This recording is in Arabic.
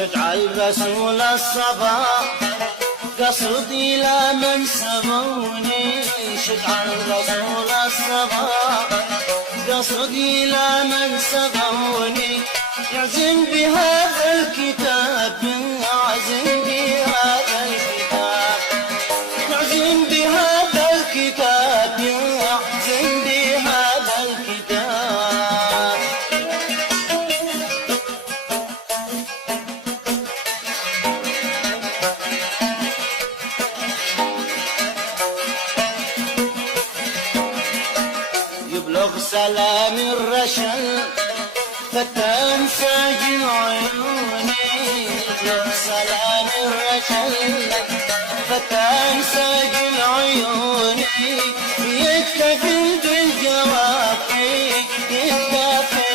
شجع الرسول الصبا قصدي لا من سبوني. شجع الرسول الصبا قصدي لا من سبوني. يعزم بهذا الكتاب يعزم بهذا الكتاب يعزم بهذا الكتاب يعزم بهذا الكتاب. يبلغ سلام الرشل فتان ساجن عيوني. يبلغ سلام الرشل فتان ساجن عيوني. يكتفي بالجواب يكتفي